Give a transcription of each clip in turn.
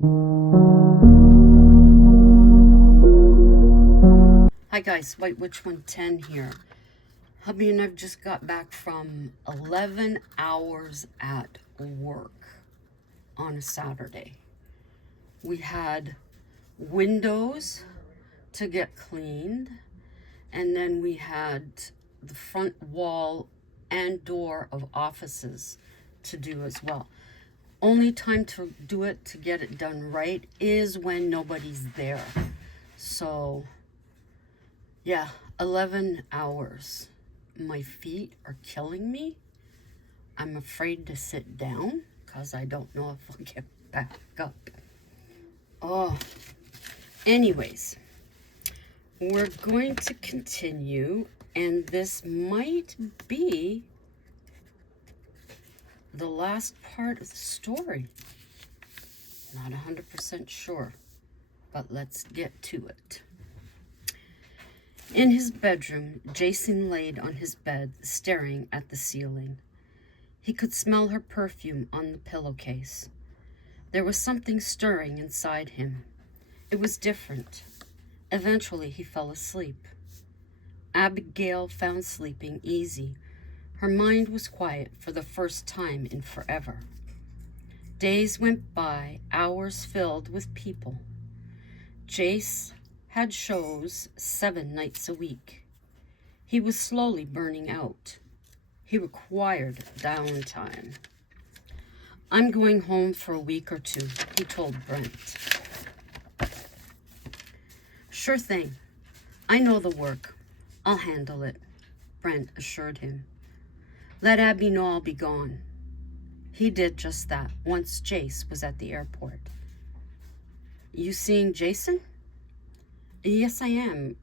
Hi guys, White Witch 110 here. Hubby and I've just got back from 11 hours at work on a Saturday. We had windows to get cleaned, and then we had the front wall and door of offices to do as well. Only time to do it, to get it done right, is when nobody's there. So yeah, 11 hours. My feet are killing me. I'm afraid to sit down because I don't know if I'll get back up. Oh, anyways, we're going to continue, and this might be the last part of the story. Not 100% sure, but let's get to it. In his bedroom, Jason laid on his bed, staring at the ceiling. He could smell her perfume on the pillowcase. There was something stirring inside him. It was different. Eventually, he fell asleep. Abigail found sleeping easy. Her mind was quiet for the first time in forever. Days went by, hours filled with people. Jace had shows 7 nights a week. He was slowly burning out. He required downtime. I'm going home for a week or two, he told Brent. Sure thing. I know the work. I'll handle it, Brent assured him. Let Abby know I'll be gone. He did just that once Jace was at the airport. You seeing Jason? Yes, I am.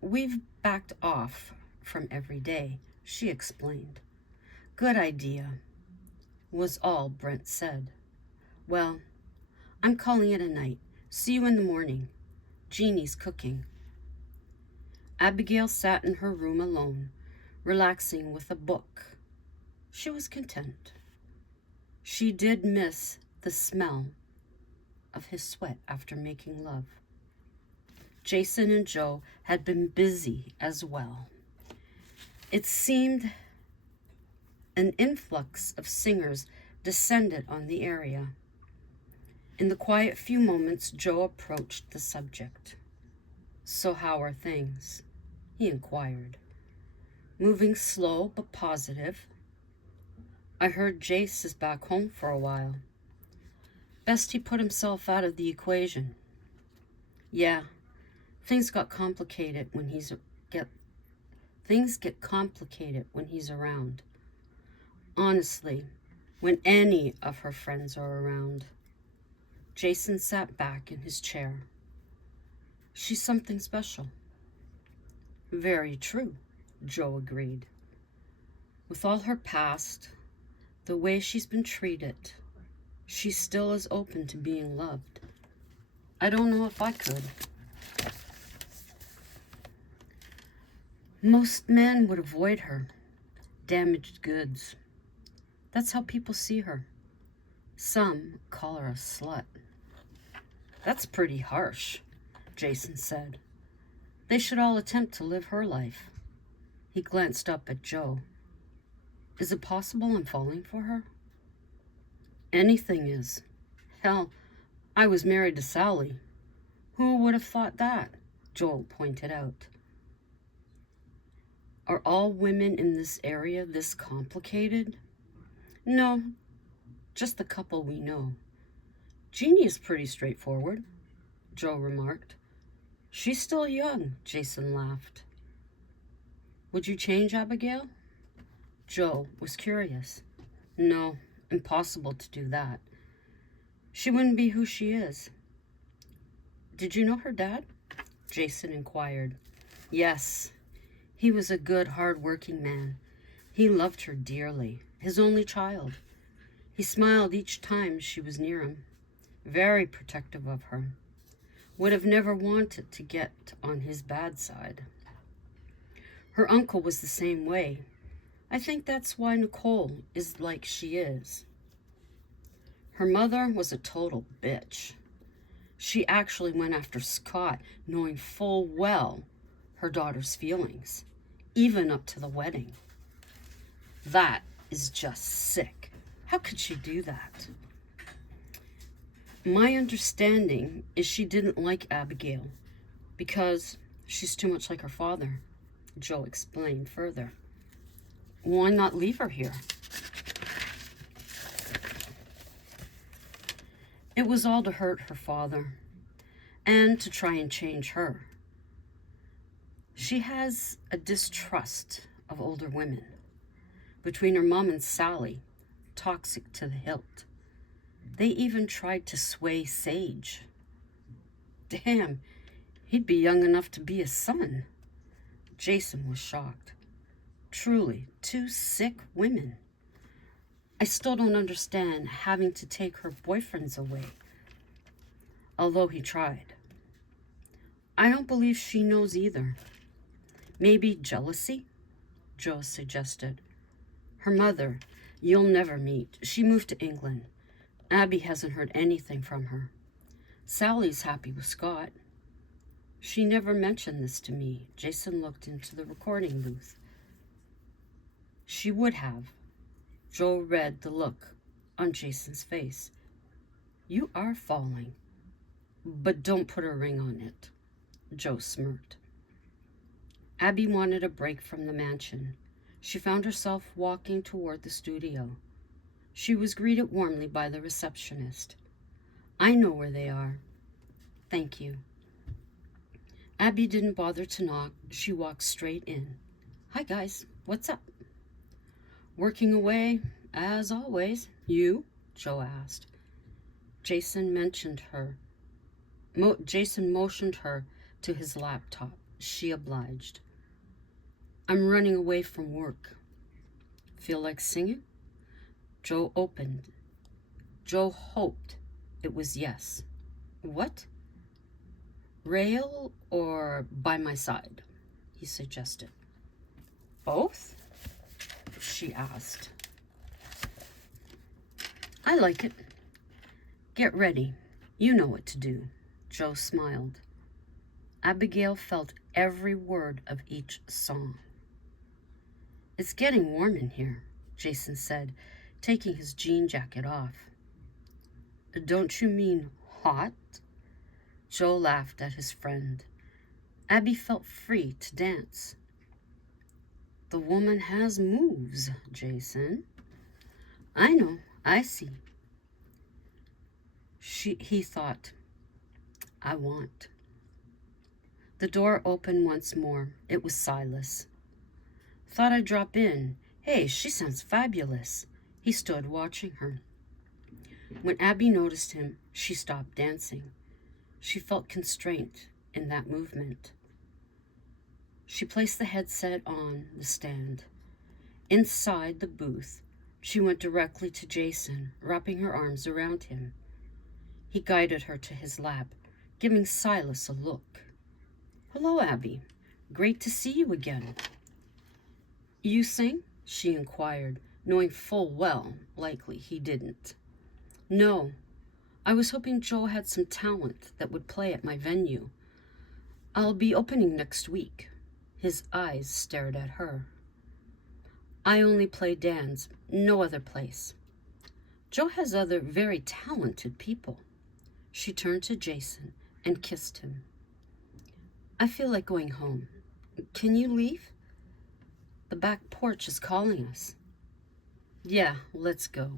We've backed off from every day, she explained. Good idea, was all Brent said. Well, I'm calling it a night. See you in the morning. Jeannie's cooking. Abigail sat in her room alone, relaxing with a book. She was content. She did miss the smell of his sweat after making love. Jason and Joe had been busy as well. It seemed an influx of singers descended on the area. In the quiet few moments, Joe approached the subject. So how are things? He inquired, moving slow but positive. I heard Jace is back home for a while. Best he put himself out of the equation. Yeah. Things get complicated when he's around. Honestly, when any of her friends are around. Jason sat back in his chair. She's something special. Very true, Joe agreed. With all her past, the way she's been treated, she still is open to being loved. I don't know if I could. Most men would avoid her. Damaged goods. That's how people see her. Some call her a slut. That's pretty harsh, Jason said. They should all attempt to live her life. He glanced up at Joe. Is it possible I'm falling for her? Anything is. Hell, I was married to Sally. Who would have thought that? Joel pointed out. Are all women in this area this complicated? No, just the couple we know. Jeannie is pretty straightforward, Joe remarked. She's still young, Jason laughed. Would you change Abigail? Joe was curious. No, impossible to do that. She wouldn't be who she is. Did you know her dad? Jason inquired. Yes. He was a good, hard-working man. He loved her dearly, his only child. He smiled each time she was near him, very protective of her. Would have never wanted to get on his bad side. Her uncle was the same way. I think that's why Nicole is like she is. Her mother was a total bitch, She actually went after Scott, knowing full well her daughter's feelings, even up to the wedding. That is just sick. How could she do that? My understanding is she didn't like Abigail because she's too much like her father, Joe explained further. Why not leave her here? It was all to hurt her father and to try and change her. She has a distrust of older women. Between her mom and Sally, toxic to the hilt. They even tried to sway Sage. Damn, he'd be young enough to be a son. Jason was shocked. Truly, two sick women. I still don't understand having to take her boyfriends away. Although he tried. I don't believe she knows either. Maybe jealousy? Joe suggested. Her mother, you'll never meet. She moved to England. Abby hasn't heard anything from her. Sally's happy with Scott. She never mentioned this to me. Jason looked into the recording booth. She would have. Joe read the look on Jason's face. You are falling. But don't put a ring on it. Joe smirked. Abby wanted a break from the mansion. She found herself walking toward the studio. She was greeted warmly by the receptionist. I know where they are. Thank you. Abby didn't bother to knock. She walked straight in. Hi, guys. What's up? Working away, as always. You? Joe asked. Jason motioned her to his laptop. She obliged. I'm running away from work. Feel like singing? Joe hoped it was yes. What? Rail or by my side? He suggested. Both? She asked. I like it. Get ready. You know what to do. Joe smiled. Abigail felt every word of each song. It's getting warm in here, Jason said, taking his jean jacket off. Don't you mean hot? Joe laughed at his friend. Abby felt free to dance. The woman has moves, Jason. I know, I see. He thought, I want. The door opened once more. It was Silas. Thought I'd drop in. Hey, she sounds fabulous. He stood watching her. When Abby noticed him, she stopped dancing. She felt constraint in that movement. She placed the headset on the stand. Inside the booth, she went directly to Jason, wrapping her arms around him. He guided her to his lap, giving Silas a look. Hello, Abby. Great to see you again. You sing? She inquired, knowing full well likely he didn't. No, I was hoping Joe had some talent that would play at my venue. I'll be opening next week. His eyes stared at her. I only play Dan's, no other place. Joe has other very talented people. She turned to Jason and kissed him. I feel like going home. Can you leave? The back porch is calling us. Yeah, let's go.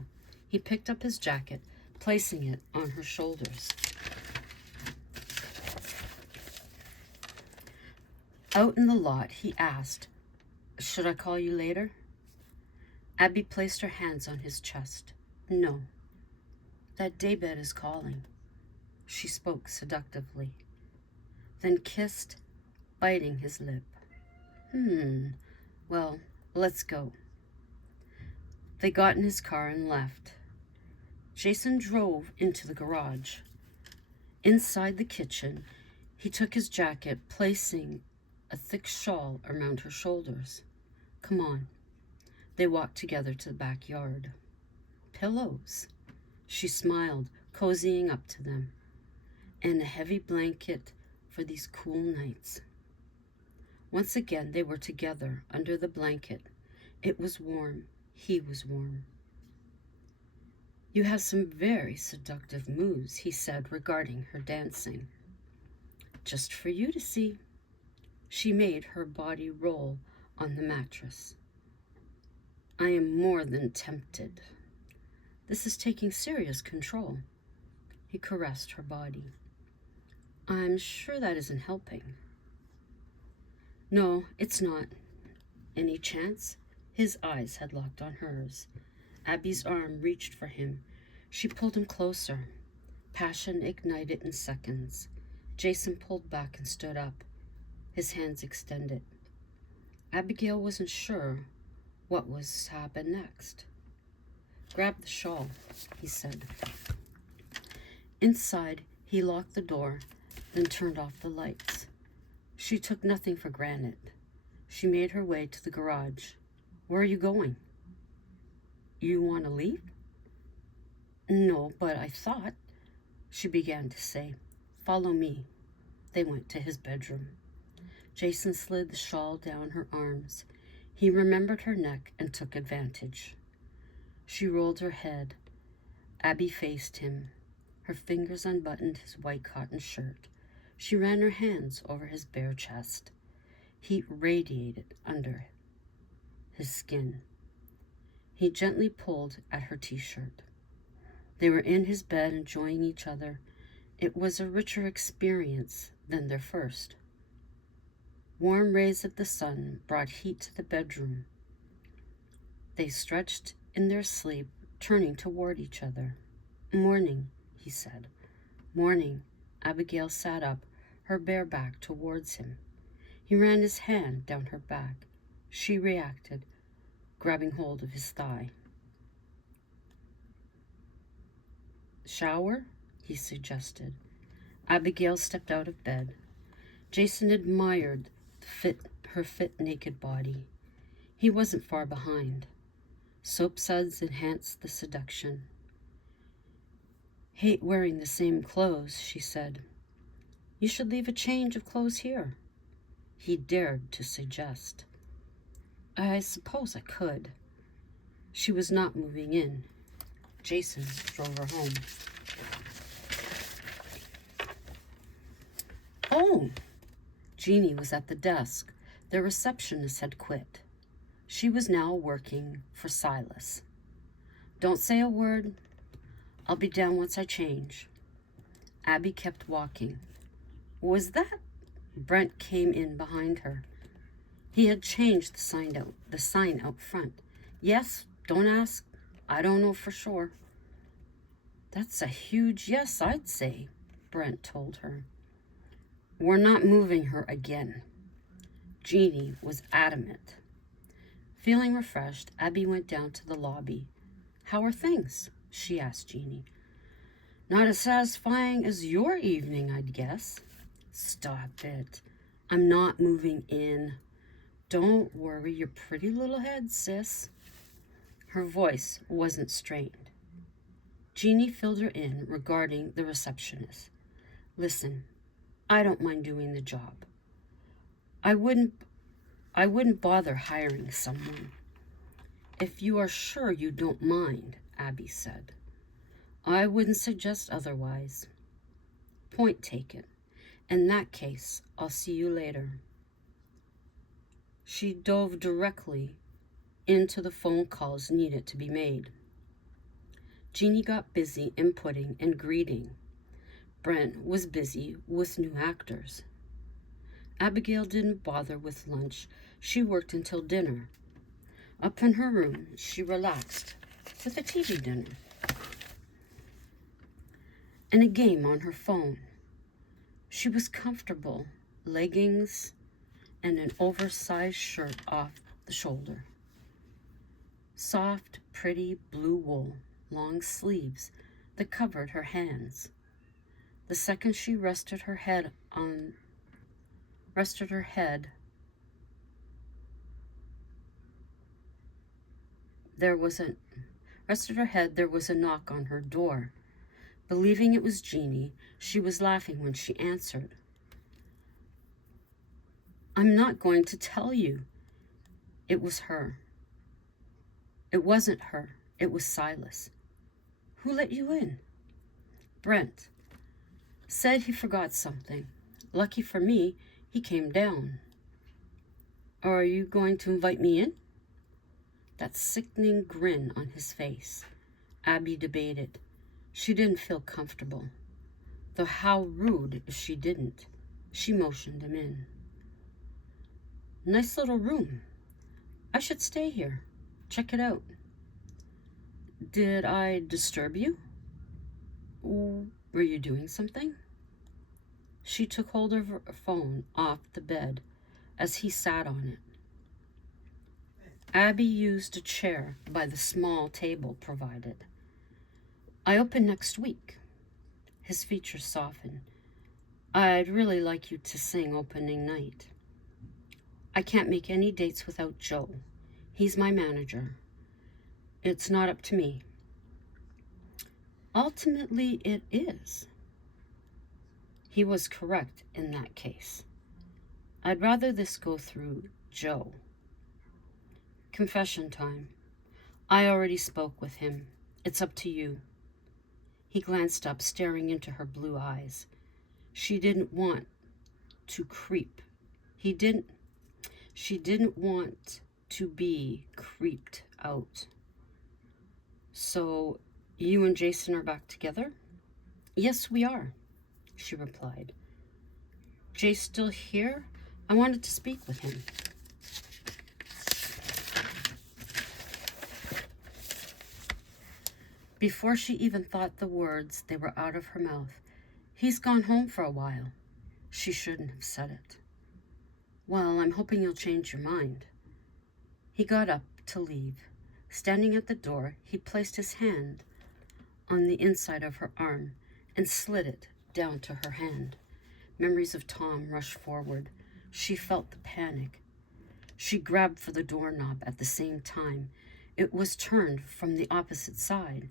He picked up his jacket, placing it on her shoulders. Out in the lot, he asked, should I call you later? Abby placed her hands on his chest. No. That daybed is calling. She spoke seductively, then kissed, biting his lip. Well, let's go. They got in his car and left. Jason drove into the garage. Inside the kitchen, he took his jacket, placing a thick shawl around her shoulders. Come on. They walked together to the backyard. Pillows. She smiled, cozying up to them. and a heavy blanket for these cool nights. Once again they were together under the blanket. It was warm. He was warm. "You have some very seductive moves," he said regarding her dancing. "Just for you to see." She made her body roll on the mattress. "I am more than tempted. This is taking serious control." He caressed her body. "I'm sure that isn't helping." "No, it's not." "Any chance?" His eyes had locked on hers. Abby's arm reached for him. She pulled him closer. Passion ignited in seconds. Jason pulled back and stood up, his hands extended. Abigail wasn't sure what was to happen next. "Grab the shawl," he said. Inside, he locked the door, then turned off the lights. She took nothing for granted. She made her way to the garage. "Where are you going?" "You want to leave?" "No, but I thought," she began to say. "Follow me." They went to his bedroom. Jason slid the shawl down her arms. He remembered her neck and took advantage. She rolled her head. Abby faced him. Her fingers unbuttoned his white cotton shirt. She ran her hands over his bare chest. Heat radiated under his skin. He gently pulled at her t-shirt. They were in his bed enjoying each other. It was a richer experience than their first. Warm rays of the sun brought heat to the bedroom. They stretched in their sleep, turning toward each other. "Morning," he said. "Morning." Abigail sat up, her bare back towards him. He ran his hand down her back. She reacted, grabbing hold of his thigh. "Shower?" he suggested. Abigail stepped out of bed. Jason admired her fit naked body. He wasn't far behind. Soap suds enhanced the seduction. "Hate wearing the same clothes," she said. "You should leave a change of clothes here." He dared to suggest. "I suppose I could." She was not moving in. Jason drove her home. "Oh!" Jeannie was at the desk. The receptionist had quit. She was now working for Silas. "Don't say a word. I'll be down once I change." Abby kept walking. "Was that?" Brent came in behind her. He had changed the sign out front. "Yes, don't ask. I don't know for sure." "That's a huge yes, I'd say," Brent told her. "We're not moving her again." Jeannie was adamant. Feeling refreshed, Abby went down to the lobby. "How are things?" she asked Jeannie. "Not as satisfying as your evening, I'd guess." "Stop it. I'm not moving in." "Don't worry your pretty little head, sis." Her voice wasn't strained. Jeannie filled her in regarding the receptionist. "Listen, I don't mind doing the job. I wouldn't bother hiring someone." "If you are sure you don't mind," Abby said. "I wouldn't suggest otherwise." "Point taken. In that case, I'll see you later." She dove directly into the phone calls needed to be made. Jeannie got busy inputting and greeting. Brent was busy with new actors. Abigail didn't bother with lunch. She worked until dinner. Up in her room, she relaxed with a TV dinner and a game on her phone. She was comfortable, leggings and an oversized shirt off the shoulder. Soft, pretty blue wool, long sleeves that covered her hands. The second she rested her head, there was a knock on her door, Believing it was Jeannie, she was laughing when she answered. I'm not going to tell you. It was her. It wasn't her. It was Silas. Who let you in? Brent. Said he forgot something. Lucky for me, he came down. Are you going to invite me in? That sickening grin on his face. Abby debated. She didn't feel comfortable. Though how rude if she didn't. She motioned him in. Nice little room. I should stay here. Check it out. Did I disturb you? Were you doing something? She took hold of her phone off the bed as he sat on it. Abby used a chair by the small table provided. I open next week. His features softened. I'd really like you to sing opening night. I can't make any dates without Joe. He's my manager. It's not up to me. Ultimately, it is. He was correct in that case. I'd rather this go through Joe. Confession time. I already spoke with him. It's up to you. He glanced up, staring into her blue eyes. She didn't want to creep. She didn't want to be creeped out. So, you and Jason are back together? Yes, we are, she replied. Jay's still here? I wanted to speak with him. Before she even thought the words, they were out of her mouth. He's gone home for a while. She shouldn't have said it. Well, I'm hoping you'll change your mind. He got up to leave. Standing at the door, he placed his hand on the inside of her arm and slid it down to her hand. Memories of Tom rushed forward. She felt the panic. She grabbed for the doorknob at the same time. It was turned from the opposite side.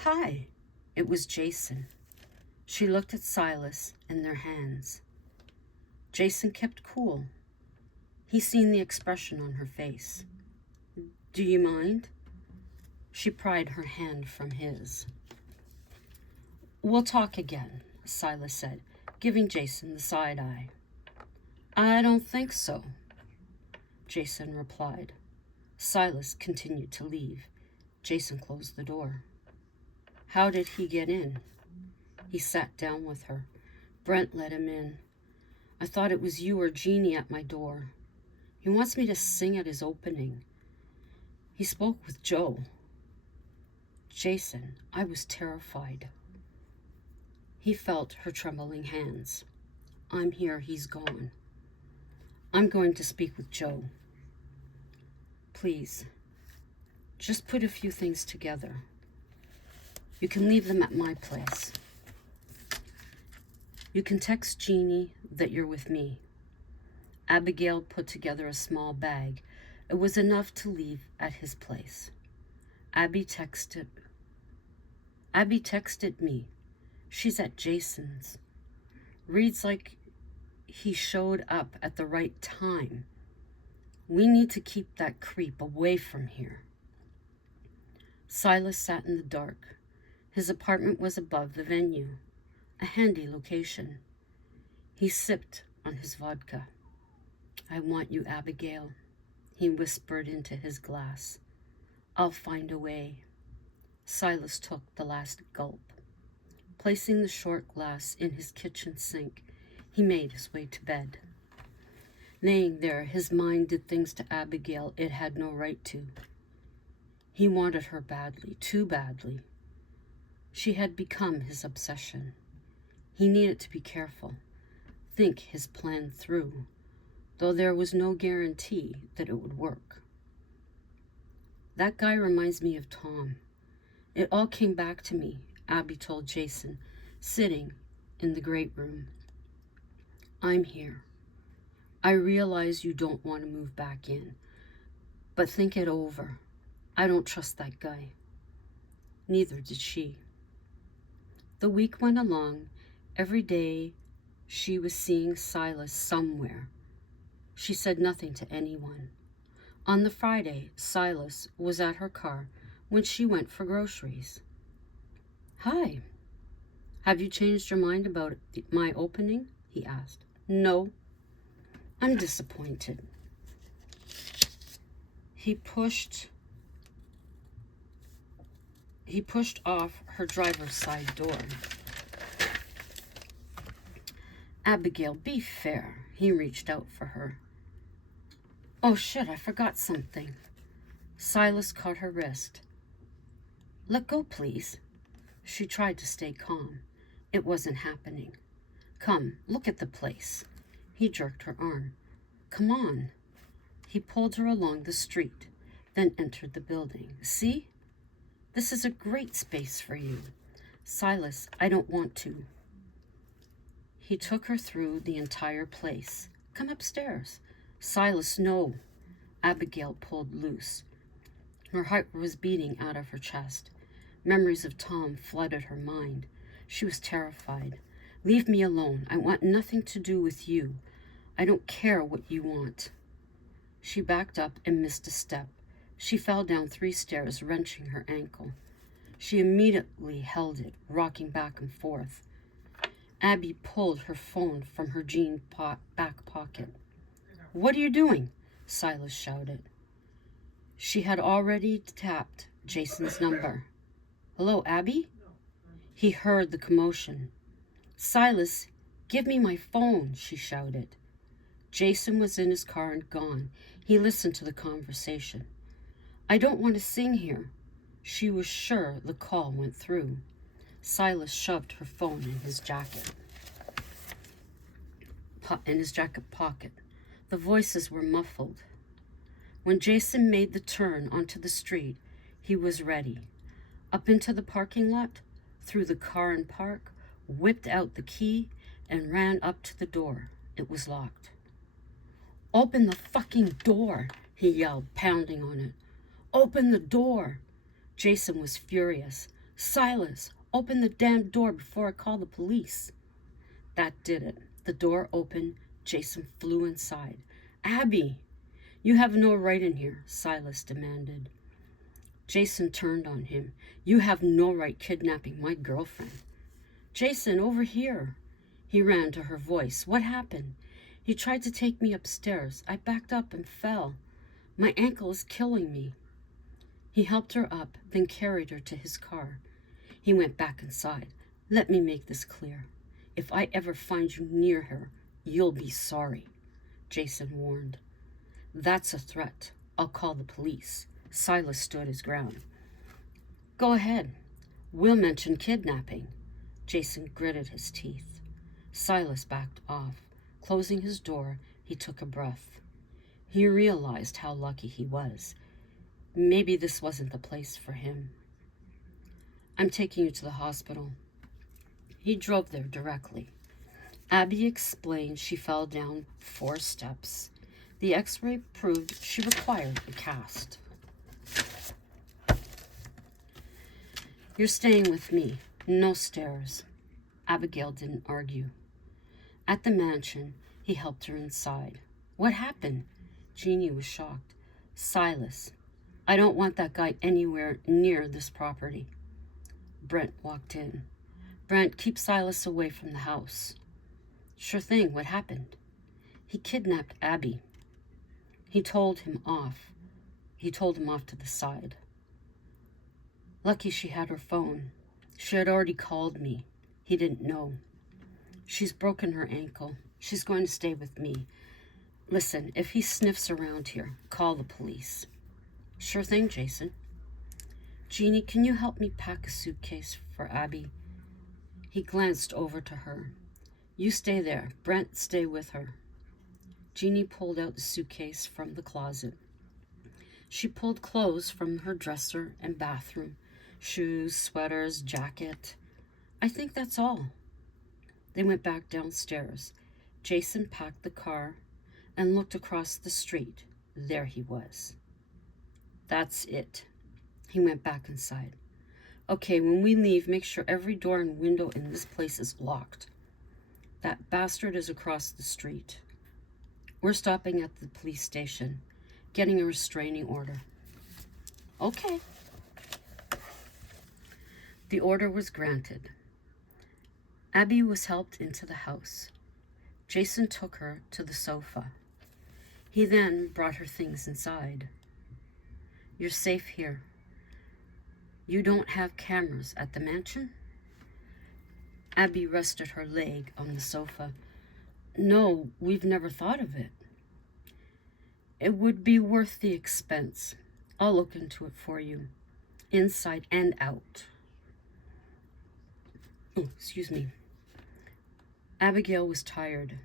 Hi, it was Jason. She looked at Silas and their hands. Jason kept cool. He seen the expression on her face. Do you mind? She pried her hand from his. We'll talk again, Silas said, giving Jason the side eye. I don't think so, Jason replied. Silas continued to leave. Jason closed the door. How did he get in? He sat down with her. Brent let him in. I thought it was you or Jeannie at my door. He wants me to sing at his opening. He spoke with Joe. Jason, I was terrified. He felt her trembling hands. I'm here, he's gone. I'm going to speak with Joe. Please, just put a few things together. You can leave them at my place. You can text Jeannie that you're with me. Abigail put together a small bag. It was enough to leave at his place. Abby texted me. She's at Jason's. Reads like he showed up at the right time. We need to keep that creep away from here. Silas sat in the dark. His apartment was above the venue, a handy location. He sipped on his vodka. I want you, Abigail, he whispered into his glass. I'll find a way. Silas took the last gulp. Placing the short glass in his kitchen sink, he made his way to bed. Laying there, his mind did things to Abigail it had no right to. He wanted her badly, too badly. She had become his obsession. He needed to be careful, think his plan through, though there was no guarantee that it would work. That guy reminds me of Tom. It all came back to me, Abby told Jason, sitting in the great room. I'm here. I realize you don't want to move back in, but think it over. I don't trust that guy. Neither did she. The week went along. Every day she was seeing Silas somewhere. She said nothing to anyone. On the Friday, Silas was at her car when she went for groceries. "Hi, have you changed your mind about my opening?" he asked. "No, I'm disappointed." He pushed off her driver's side door. "Abigail, be fair." He reached out for her. "Oh shit, I forgot something." Silas caught her wrist. "Let go, please." She tried to stay calm. It wasn't happening. "Come, look at the place." He jerked her arm. "Come on." He pulled her along the street, then entered the building. "See? This is a great space for you." "Silas, I don't want to." He took her through the entire place. "Come upstairs." "Silas, no." Abigail pulled loose. Her heart was beating out of her chest. Memories of Tom flooded her mind. She was terrified. "Leave me alone. I want nothing to do with you. I don't care what you want." She backed up and missed a step. She fell down 3 stairs, wrenching her ankle. She immediately held it, rocking back and forth. Abby pulled her phone from her jean back pocket. "What are you doing?" Silas shouted. She had already tapped Jason's number. "Hello, Abby?" He heard the commotion. "Silas, give me my phone," she shouted. Jason was in his car and gone. He listened to the conversation. "I don't want to sing here." She was sure the call went through. Silas shoved her phone in his jacket pocket. The voices were muffled. When Jason made the turn onto the street, he was ready. Up into the parking lot, through the car and park, whipped out the key, and ran up to the door. It was locked. "Open the fucking door," he yelled, pounding on it. "Open the door." Jason was furious. "Silas, open the damn door before I call the police." That did it. The door opened. Jason flew inside. "Abby, you have no right in here," Silas demanded. Jason turned on him. "You have no right kidnapping my girlfriend." "Jason, over here." He ran to her voice. "What happened?" "He tried to take me upstairs. I backed up and fell. My ankle is killing me." He helped her up, then carried her to his car. He went back inside. "Let me make this clear. If I ever find you near her, you'll be sorry," Jason warned. "That's a threat. I'll call the police." Silas stood his ground. "Go ahead. We'll mention kidnapping." Jason gritted his teeth. Silas backed off. Closing his door, he took a breath. He realized how lucky he was. Maybe this wasn't the place for him. "I'm taking you to the hospital." He drove there directly. Abby explained she fell down 4 steps. The x-ray proved she required a cast. "You're staying with me. No stairs." Abigail didn't argue. At the mansion, he helped her inside. "What happened?" Jeannie was shocked. "Silas, I don't want that guy anywhere near this property." Brent walked in. "Brent, keep Silas away from the house." "Sure thing. What happened?" "He kidnapped Abby." He told him off to the side. "Lucky she had her phone. She had already called me. He didn't know. She's broken her ankle. She's going to stay with me. Listen, if he sniffs around here, call the police." "Sure thing, Jason." "Jeannie, can you help me pack a suitcase for Abby?" He glanced over to her. "You stay there. Brent, stay with her." Jeannie pulled out the suitcase from the closet. She pulled clothes from her dresser and bathroom. Shoes, sweaters, jacket. "I think that's all." They went back downstairs. Jason packed the car and looked across the street. There he was. "That's it." He went back inside. Okay, when we leave, make sure every door and window in this place is locked. That bastard is across the street. We're stopping at the police station, getting a restraining order. Okay. The order was granted. Abby was helped into the house. Jason took her to the sofa. He then brought her things inside. You're safe here. You don't have cameras at the mansion? Abby rested her leg on the sofa. No, we've never thought of it. It would be worth the expense. I'll look into it for you, inside and out. Oh, excuse me. Abigail was tired.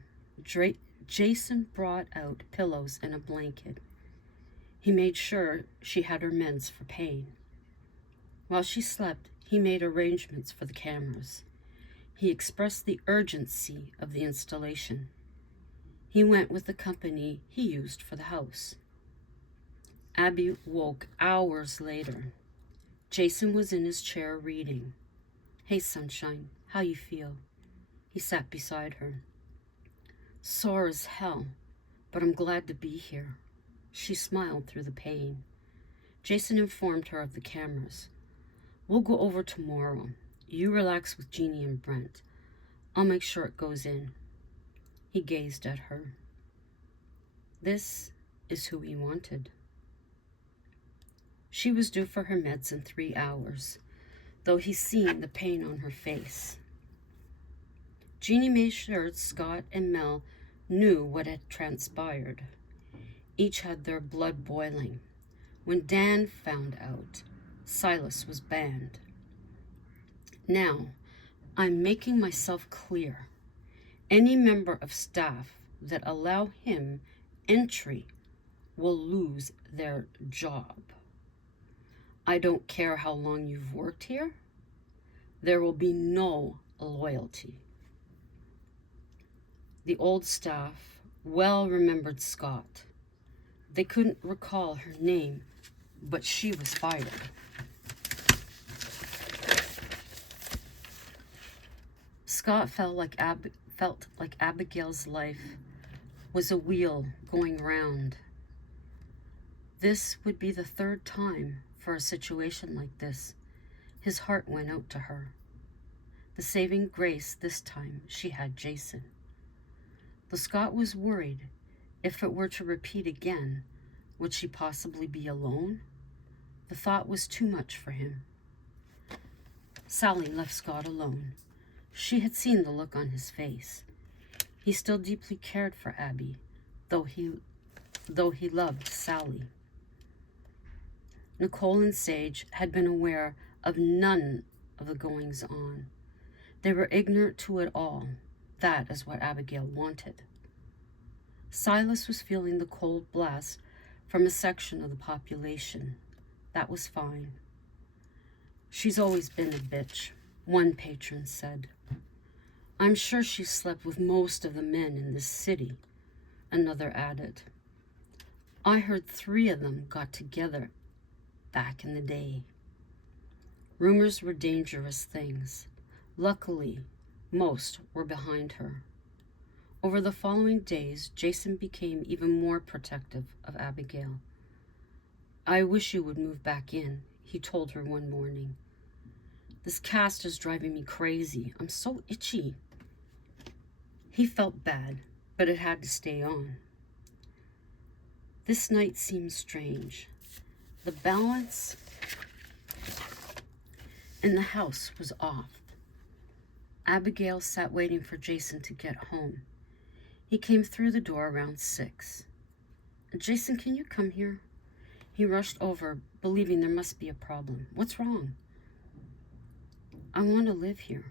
Jason brought out pillows and a blanket. He made sure she had her meds for pain. While she slept, he made arrangements for the cameras. He expressed the urgency of the installation. He went with the company he used for the house. Abby woke hours later. Jason was in his chair reading. Hey, sunshine, how you feel? He sat beside her. Sore as hell, but I'm glad to be here. She smiled through the pain. Jason informed her of the cameras. We'll go over tomorrow. You relax with Jeannie and Brent. I'll make sure it goes in. He gazed at her. This is who he wanted. She was due for her meds in 3 hours, though he seen the pain on her face. Jeannie made sure Scott and Mel knew what had transpired. Each had their blood boiling. When Dan found out, Silas was banned. Now, I'm making myself clear. Any member of staff that allow him entry will lose their job. I don't care how long you've worked here. There will be no loyalty. The old staff well remembered Scott. They couldn't recall her name, but she was fired. Scott felt like Abigail's life was a wheel going round. This would be the 3rd time for a situation like this. His heart went out to her. The saving grace this time, she had Jason. Though Scott was worried, if it were to repeat again, would she possibly be alone? The thought was too much for him. Sally left Scott alone. She had seen the look on his face. He still deeply cared for Abby, though he loved Sally. Nicole and Sage had been aware of none of the goings-on. They were ignorant to it all. That is what Abigail wanted. Silas was feeling the cold blast from a section of the population. That was fine. She's always been a bitch, one patron said. I'm sure she slept with most of the men in this city, another added. I heard 3 of them got together back in the day. Rumors were dangerous things. Luckily, most were behind her. Over the following days, Jason became even more protective of Abigail. I wish you would move back in, he told her one morning. This cast is driving me crazy. I'm so itchy. He felt bad, but it had to stay on. This night seemed strange. The balance in the house was off. Abigail sat waiting for Jason to get home. He came through the door around 6. Jason, can you come here? He rushed over, believing there must be a problem. What's wrong? I want to live here.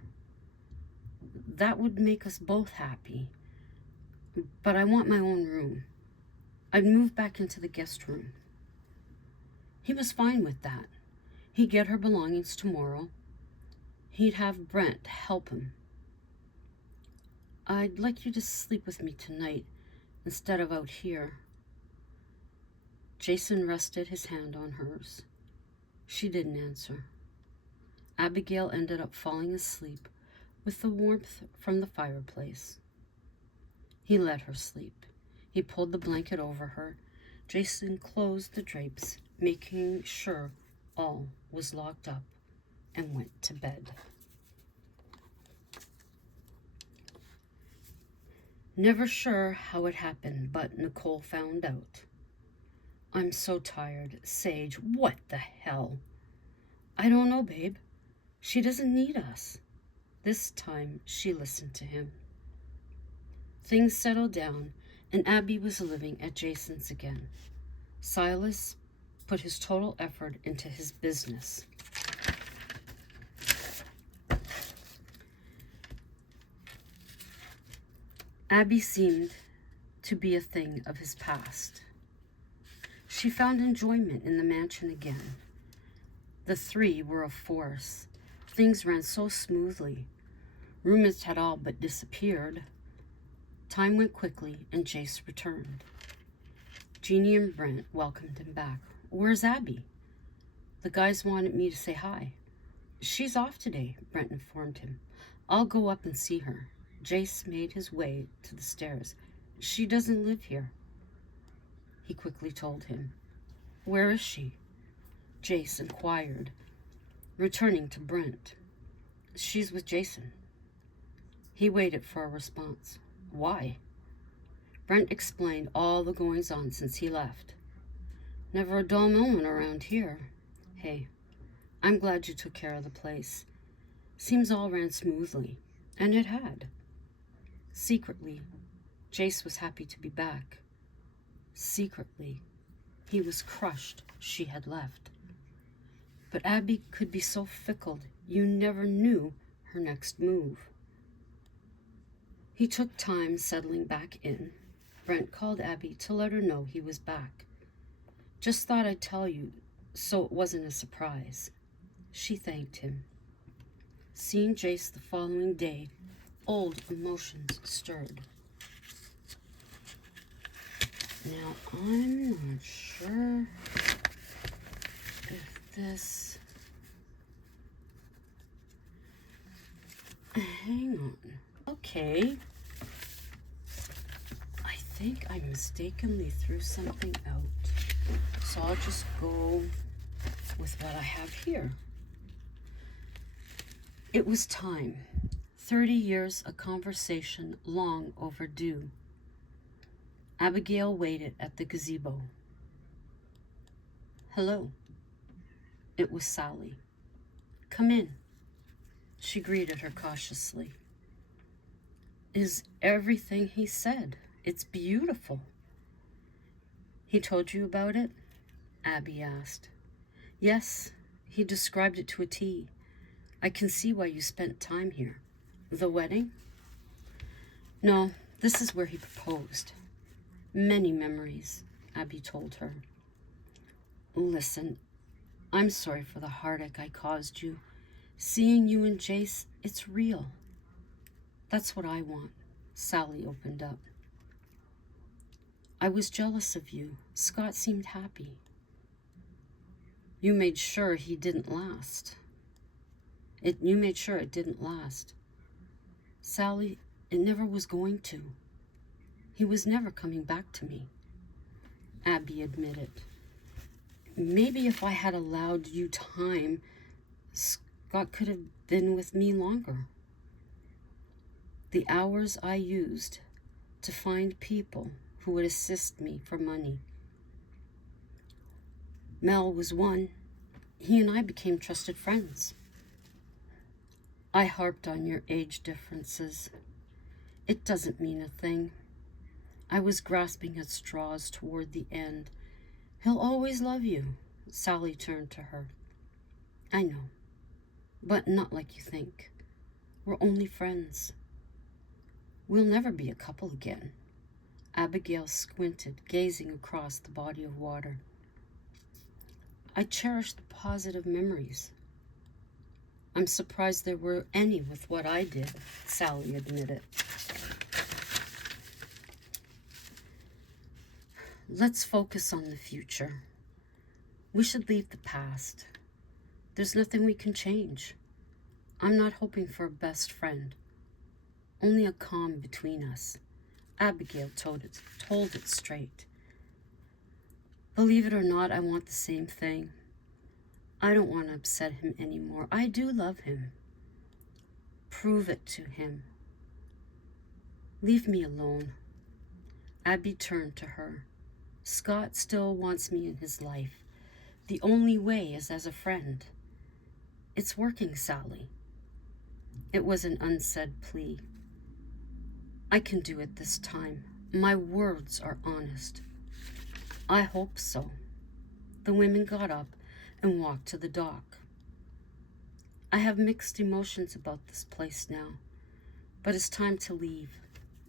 That would make us both happy. But I want my own room. I'd move back into the guest room. He was fine with that. He'd get her belongings tomorrow. He'd have Brent help him. I'd like you to sleep with me tonight instead of out here. Jason rested his hand on hers. She didn't answer. Abigail ended up falling asleep with the warmth from the fireplace. He let her sleep. He pulled the blanket over her. Jason closed the drapes, making sure all was locked up, and went to bed. Never sure how it happened, but Nicole found out. I'm so tired. Sage, what the hell? I don't know, babe. She doesn't need us. This time, she listened to him. Things settled down, and Abby was living at Jason's again. Silas put his total effort into his business. Abby seemed to be a thing of his past. She found enjoyment in the mansion again. The three were a force. Things ran so smoothly. Rumors had all but disappeared. Time went quickly, and Jace returned. Jeannie and Brent welcomed him back. Where's Abby? The guys wanted me to say hi. She's off today, Brent informed him. I'll go up and see her. Jace made his way to the stairs. She doesn't live here, he quickly told him. Where is she? Jace inquired, returning to Brent. She's with Jason. He waited for a response. Why? Brent explained all the goings-on since he left. Never a dull moment around here. Hey, I'm glad you took care of the place. Seems all ran smoothly, and it had. Secretly, Jace was happy to be back. Secretly, he was crushed she had left. But Abby could be so fickle, you never knew her next move. He took time settling back in. Brent called Abby to let her know he was back. Just thought I'd tell you so it wasn't a surprise. She thanked him. Seeing Jace the following day, old emotions stirred. Now, I'm not sure if this... Hang on. Okay. I think I mistakenly threw something out. So I'll just go with what I have here. It was time. 30 years, a conversation long overdue. Abigail waited at the gazebo. Hello. It was Sally. Come in. She greeted her cautiously. Is everything he said? It's beautiful. He told you about it? Abby asked. Yes, he described it to a T. I can see why you spent time here. The wedding? No, this is where he proposed. Many memories, Abby told her. Listen, I'm sorry for the heartache I caused you. Seeing you and Jace, it's real. That's what I want. Sally opened up. I was jealous of you. Scott seemed happy. You made sure he didn't last. You made sure it didn't last. Sally, it never was going to. He was never coming back to me. Abby admitted. Maybe if I had allowed you time, Scott could have been with me longer. The hours I used to find people who would assist me for money. Mel was one. He and I became trusted friends. I harped on your age differences. It doesn't mean a thing. I was grasping at straws toward the end. He'll always love you. Sally turned to her. I know, but not like you think. We're only friends. We'll never be a couple again. Abigail squinted, gazing across the body of water. I cherish the positive memories. I'm surprised there were any with what I did, Sally admitted. Let's focus on the future. We should leave the past. There's nothing we can change. I'm not hoping for a best friend, only a calm between us. Abigail told it straight. Believe it or not, I want the same thing. I don't want to upset him anymore. I do love him. Prove it to him. Leave me alone. Abby turned to her. Scott still wants me in his life. The only way is as a friend. It's working, Sally. It was an unsaid plea. I can do it this time. My words are honest. I hope so. The women got up and walked to the dock. I have mixed emotions about this place now, but it's time to leave,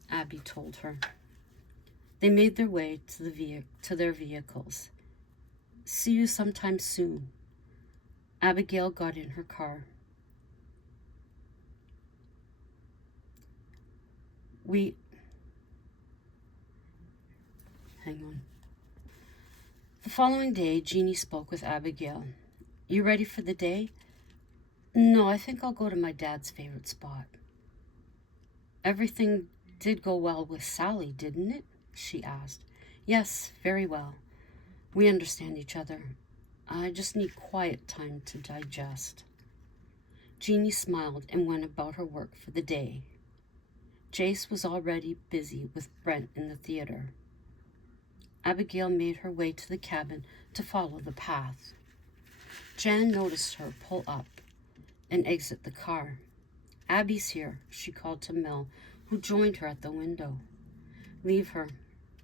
Abby told her. They made their way to their vehicles. See you sometime soon. Abigail got in her car. Hang on. The following day, Jeannie spoke with Abigail. You ready for the day? No, I think I'll go to my dad's favorite spot. Everything did go well with Sally, didn't it? She asked. Yes, very well. We understand each other. I just need quiet time to digest. Jeannie smiled and went about her work for the day. Jace was already busy with Brent in the theater. Abigail made her way to the cabin to follow the path. Jan noticed her pull up and exit the car. Abby's here, she called to Mel, who joined her at the window. Leave her.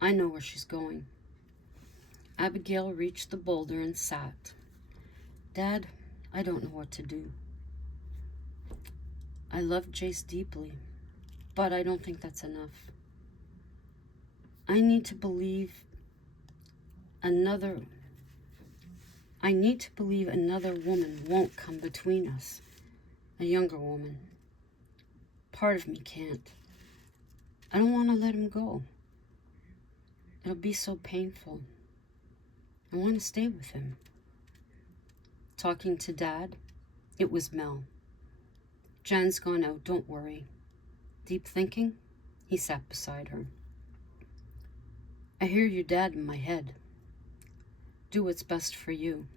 I know where she's going. Abigail reached the boulder and sat. Dad, I don't know what to do. I love Jace deeply, but I don't think that's enough. I need to believe another woman won't come between us. A younger woman. Part of me can't. I don't want to let him go. It'll be so painful. I want to stay with him. Talking to Dad, it was Mel. Jan's gone out, don't worry. Deep thinking? He sat beside her. I hear your dad in my head. Do what's best for you.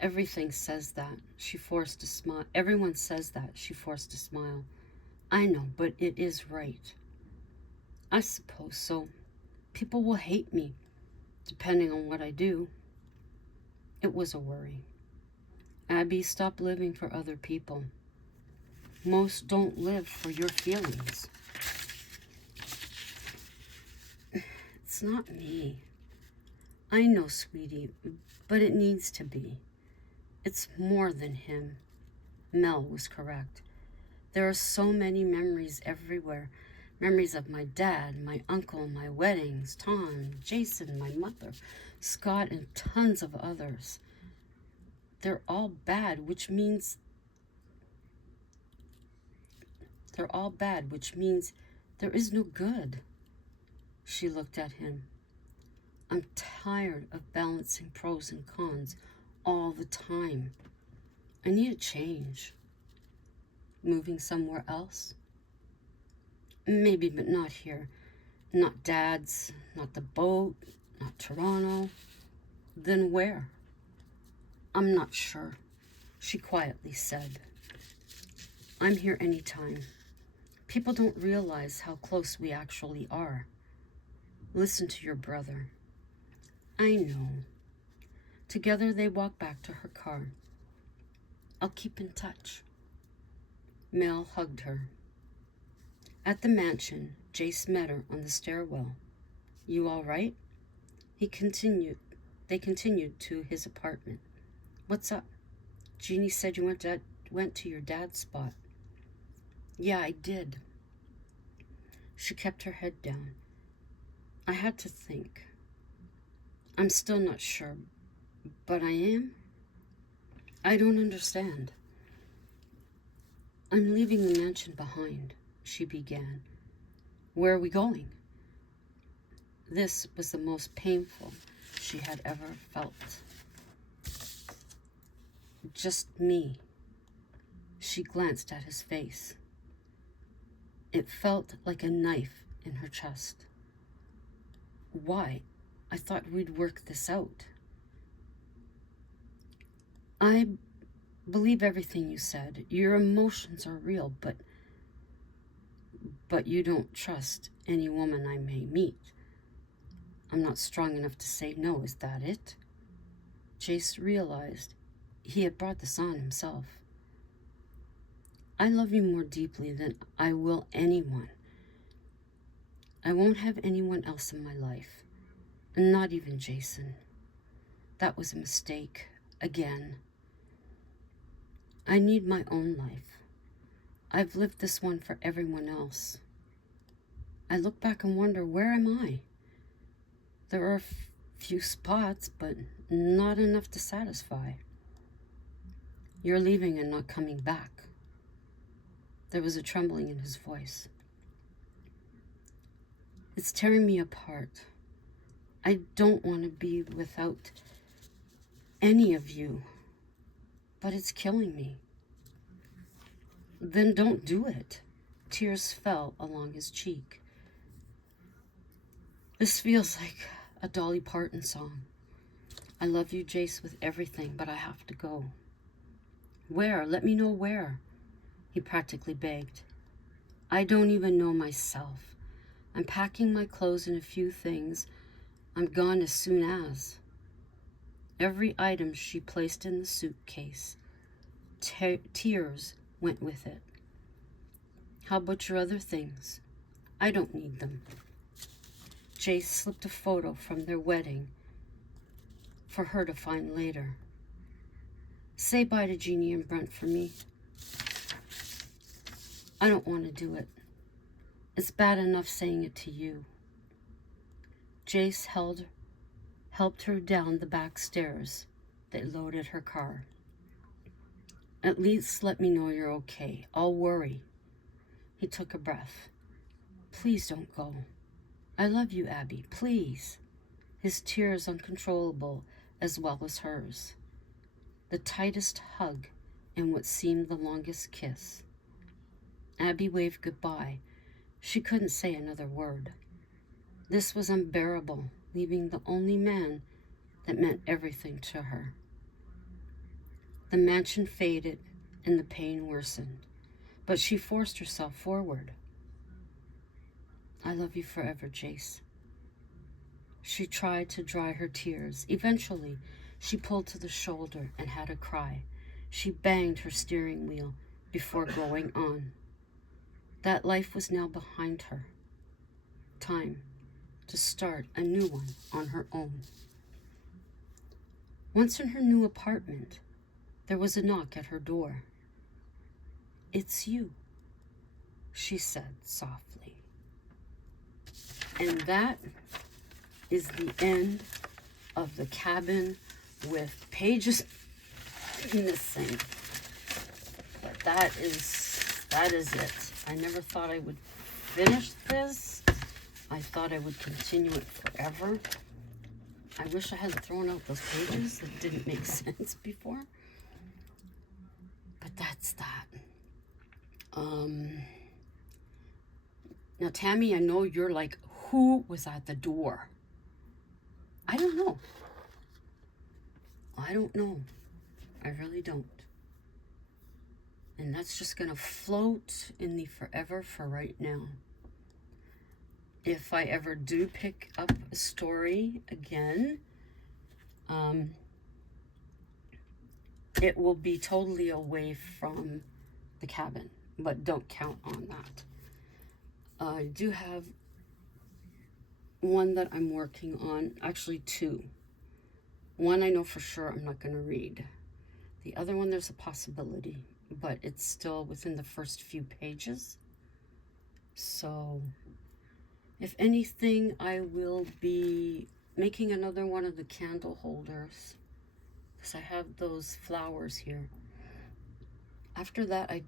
Everything says that. She forced a smile. Everyone says that. She forced a smile. I know, but it is right. I suppose so. People will hate me, depending on what I do. It was a worry. Abby, stop living for other people. Most don't live for your feelings. It's not me. I know, sweetie, but it needs to be. It's more than him. Mel was correct. There are so many memories everywhere. Memories of my dad, my uncle, my weddings, Tom, Jason, my mother, Scott, and tons of others. They're all bad, which means there is no good. She looked at him. I'm tired of balancing pros and cons all the time. I need a change. Moving somewhere else? Maybe, but not here. Not Dad's, not the boat, not Toronto. Then where? I'm not sure, she quietly said. I'm here anytime. People don't realize how close we actually are. Listen to your brother. I know. Together they walked back to her car. I'll keep in touch. Mel hugged her. At the mansion, Jace met her on the stairwell. You all right? They continued to his apartment. What's up? Jeannie said you went to your dad's spot. Yeah, I did. She kept her head down. I had to think. I'm still not sure, but I am. I don't understand. I'm leaving the mansion behind, she began. Where are we going? This was the most painful she had ever felt. Just me. She glanced at his face. It felt like a knife in her chest. Why? I thought we'd work this out. I believe everything you said. Your emotions are real, but you don't trust any woman I may meet. I'm not strong enough to say no, is that it? Jace realized he had brought this on himself. I love you more deeply than I will anyone. I won't have anyone else in my life, not even Jason. That was a mistake, again. I need my own life. I've lived this one for everyone else. I look back and wonder, where am I? There are a few spots, but not enough to satisfy. You're leaving and not coming back. There was a trembling in his voice. It's tearing me apart. I don't want to be without any of you, but it's killing me. Then don't do it. Tears fell along his cheek. This feels like a Dolly Parton song. I love you, Jace, with everything, but I have to go. Where? Let me know where, he practically begged. I don't even know myself. I'm packing my clothes and a few things. I'm gone as soon as. Every item she placed in the suitcase. Tears went with it. How about your other things? I don't need them. Jace slipped a photo from their wedding for her to find later. Say bye to Jeannie and Brent for me. I don't want to do it. It's bad enough saying it to you. Jace helped her down the back stairs. They loaded her car. At least let me know you're okay. I'll worry. He took a breath. Please don't go. I love you, Abby. Please. His tears uncontrollable as well as hers. The tightest hug and what seemed the longest kiss. Abby waved goodbye. She couldn't say another word. This was unbearable, leaving the only man that meant everything to her. The mansion faded and the pain worsened, but she forced herself forward. I love you forever, Jace. She tried to dry her tears. Eventually, she pulled to the shoulder and had a cry. She banged her steering wheel before going on. That life was now behind her. Time to start a new one on her own. Once in her new apartment, there was a knock at her door. It's you, she said softly. And that is the end of The Cabin with pages missing. But that is it. I never thought I would finish this. I thought I would continue it forever. I wish I hadn't thrown out those pages that didn't make sense before. But that's that. Now, Tammy, I know you're like, who was at the door? I don't know. I don't know. I really don't. And that's just going to float in the forever for right now. If I ever do pick up a story again, it will be totally away from The Cabin, but don't count on that. I do have one that I'm working on, actually two. One I know for sure I'm not going to read. The other one, there's a possibility, but it's still within the first few pages. So, if anything, I will be making another one of the candle holders, because I have those flowers here. After that, I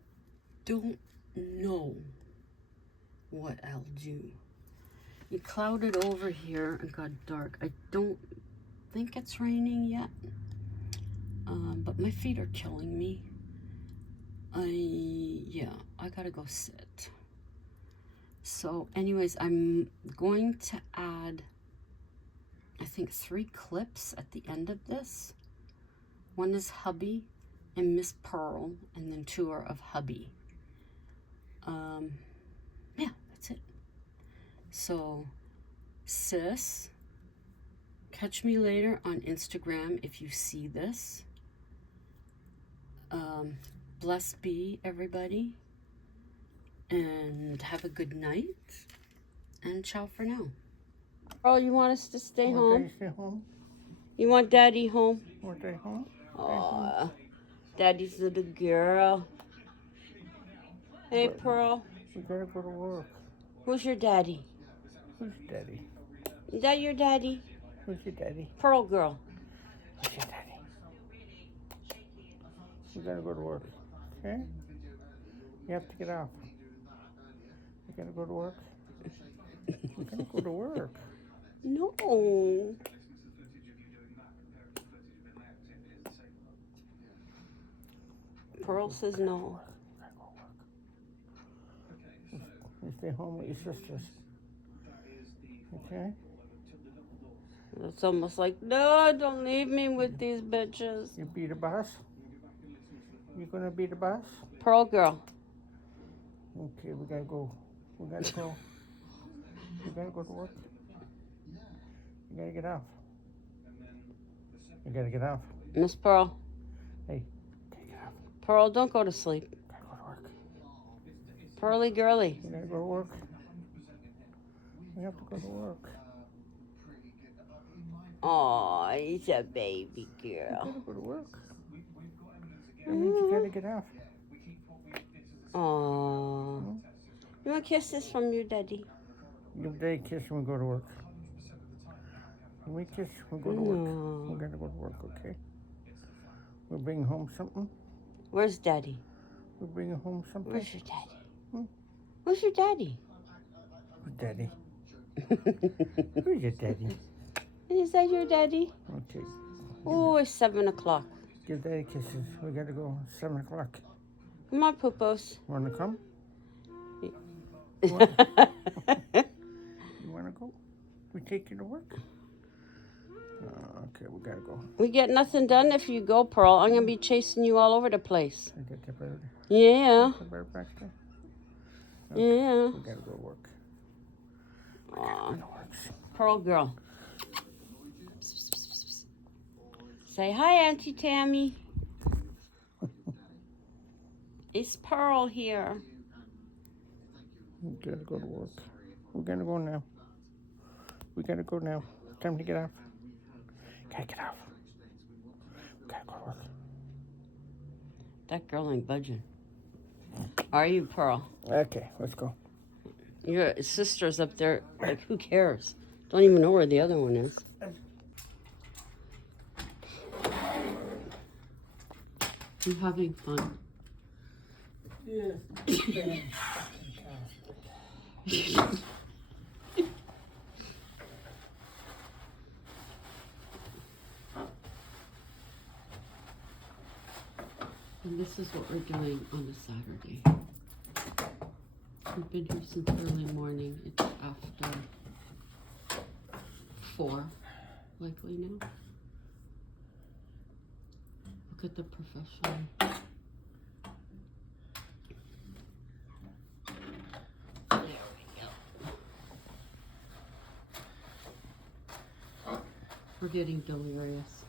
don't know what I'll do. It clouded over here and got dark. I don't think it's raining yet, but my feet are killing me. I gotta go sit. So anyways, I'm going to add, I think, 3 clips at the end of this. One is hubby and Miss Pearl, and then 2 are of hubby. Yeah, that's it. So, sis, catch me later on Instagram if you see this. Blessed be everybody, and have a good night, and ciao for now. Oh, you want us to stay home? Stay home? You want Daddy home? Want Daddy home? Oh, Daddy's little girl. Hey, Pearl. We gotta go to work. Who's your daddy? Who's Daddy? Is that your daddy? Who's your daddy? Pearl girl. Who's your daddy? We gotta go to work. Okay? You have to get off. You gotta go to work. We gotta go to work. No. Pearl says no. You stay home with your sisters. Okay? It's almost like, no, don't leave me with these bitches. You be the boss? You gonna be the boss? Pearl girl. Okay, we gotta go. We gotta go. We gotta go to work. You gotta get off. You gotta get off. Miss Pearl. Hey, get off. Pearl, don't go to sleep. Gotta go to work. Pearly girly. You gotta go to work. We have to go to work. Oh, he's a baby You girl. gotta go to work. That means you gotta get off. Oh. You want kisses from your daddy? Give Daddy a kiss when we go to work. When we kiss, we go to work. No. We're gonna go to work, okay? We'll bring home something. Where's daddy? We'll bring home something. Where's your daddy? Where's your daddy? Who's Daddy? Who's your daddy? Is that your daddy? Okay. Oh, it's 7 o'clock. Give Daddy kisses. We gotta go 7 o'clock. Come on, Poopos. Wanna come? You You wanna go? We take you to work? Okay, we gotta go. We get nothing done if you go, Pearl. I'm going to be chasing you all over the place. I get the bird. Yeah. The bird back there. Yeah. We gotta go to work. Aw. Go to work. Pearl girl. Say hi, Auntie Tammy. It's Pearl here. We gotta go to work. We're gonna go now. We gotta go now. Time to get off. Gotta get off. Gotta go to work. That girl ain't budging. Are you, Pearl? Okay, let's go. Your sister's up there. Like, who cares? Don't even know where the other one is. I'm having fun. Yes. And this is what we're doing on a Saturday. We've been here since early morning. It's after 4, likely now. Look at the professional. There we go. We're getting delirious.